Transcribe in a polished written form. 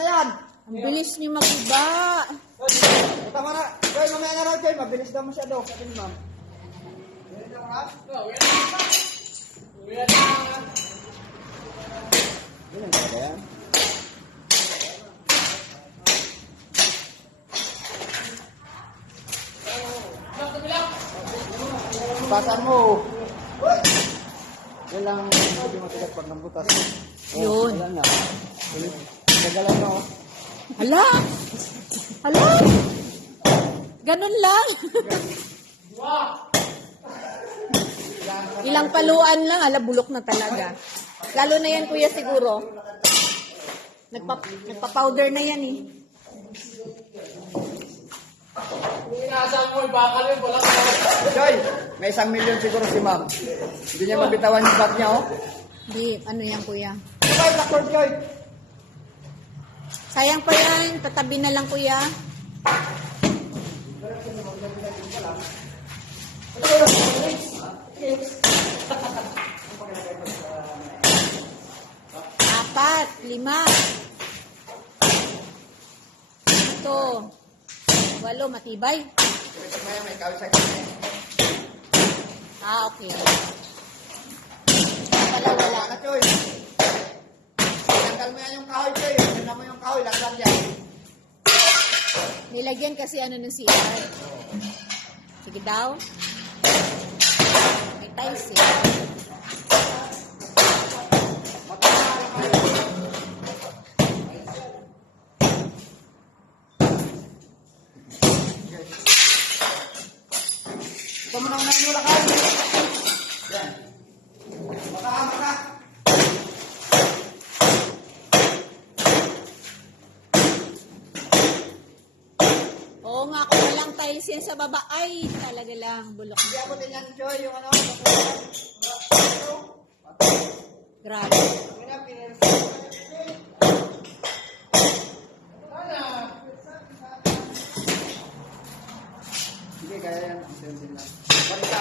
na yan. Ang bilis niyo mag-iba. Tama na. Joy, mamaya na raw, Joy. Mabilis daw masyado. Sabi ni ma'am. Yan ang yan. Basan mo. Yan lang hindi matigas pag nambutas. Yun. Wala na. Gagalan mo. Hala! Hala! Ganun lang. Ilang paluan lang, ala bulok na talaga. Lalo na yan kuya siguro. Nagpa-powder na yan eh. Inaasahan mo, bakal yun, wala ka. Joy, may 1 million siguro si ma'am. Hindi niya mabitawan yung bag niya, oh. Di, ano yan kuya? Joy, backward, Joy. Sayang pa yan, tatabi na lang kuya. Apat, 5. Ito. 8, matibay. May kawis sa kanya. Okay. Wala. Wala na, Joy. Tanggal mo yan yung kahoy, Joy. Tignan mo yung kahoy, laglag yan. Nilagyan kasi ano ng CR. Sige daw. May tiles eh. Ito mo na unahin yung lakay. Yan. Maka. Oo nga, kung walang tiles yan sa baba, ay talaga lang, bulok Hindi na. ako din yan, Joy, yung ano. Grabe. Sige, kaya yan. Ang sensin lang. Balik ka.